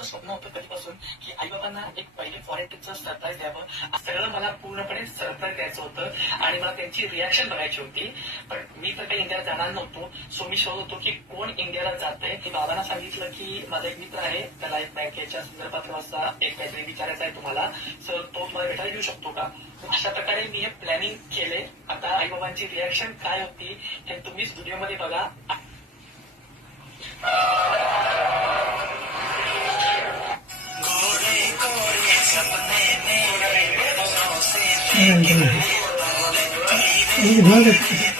माझं स्वप्न होतं कधीपासून की आई बाबांना एक पहिले फॉरेन ट्रिपचं सरप्राईज द्यावं. सगळं मला पूर्णपणे सरप्राईज द्यायचं होतं आणि मला त्यांची रिॲक्शन बघायची होती. पण मी तर काही इंडियाला जाणार नव्हतो. सो मी शोधत होतो की कोण इंडियाला जातंय. मी बाबांना सांगितलं की माझा एक मित्र आहे, त्याला एक बँकेच्या संदर्भात थोडासा एक काहीतरी विचारायचं आहे तुम्हाला, सर तो मला भेटायला येऊ शकतो का. अशा प्रकारे मी हे प्लॅनिंग केले. आता आई बाबांची रिॲक्शन काय होती हे तुम्हीच व्हिडिओमध्ये बघा. Gracias.